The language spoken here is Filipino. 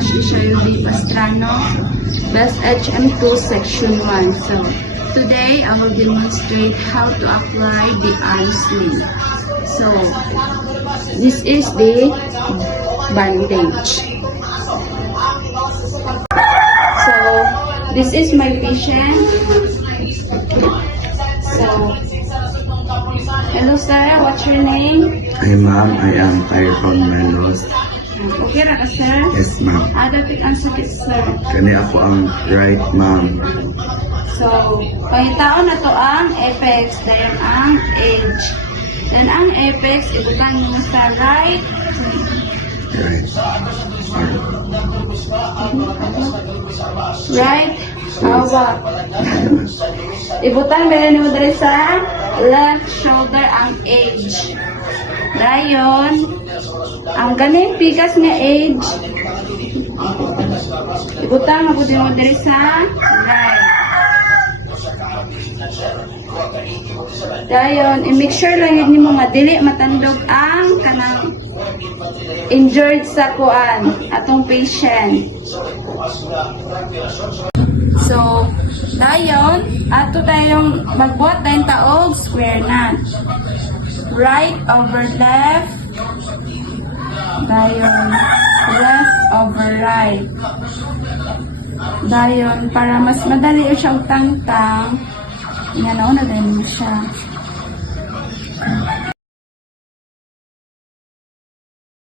Ashley Shayobi Pastrano, Best HM2 Section 1. So, today I will demonstrate how to apply the arm sling. So, this is the bandage. So, this is my patient. So, hello sir, what's your name? Hi ma'am, I am Tyrone Melos. Okay ra ka sir? Yes ma'am. Dapat ang sakit sir. Kani ako ang right ma'am. So, pangitaon na to ang apex, dahil ang edge. Then ang apex, ibutan mo sa right. Right. Right, hawak. Ibutan mo dito sa left shoulder ang edge. Dayon, ang ganing pikas nga edge. Ibutan mo dito sa right. Dayon, i-make sure lang yun mo nga dili matandog ang kanang injured sa kuan atong patient. So, dayon, ato tayong magbuhat tayong taog square knot. Right over left. Dayon, left over right. Dayon, para mas madali siyang tangtang, yan na din mo siya.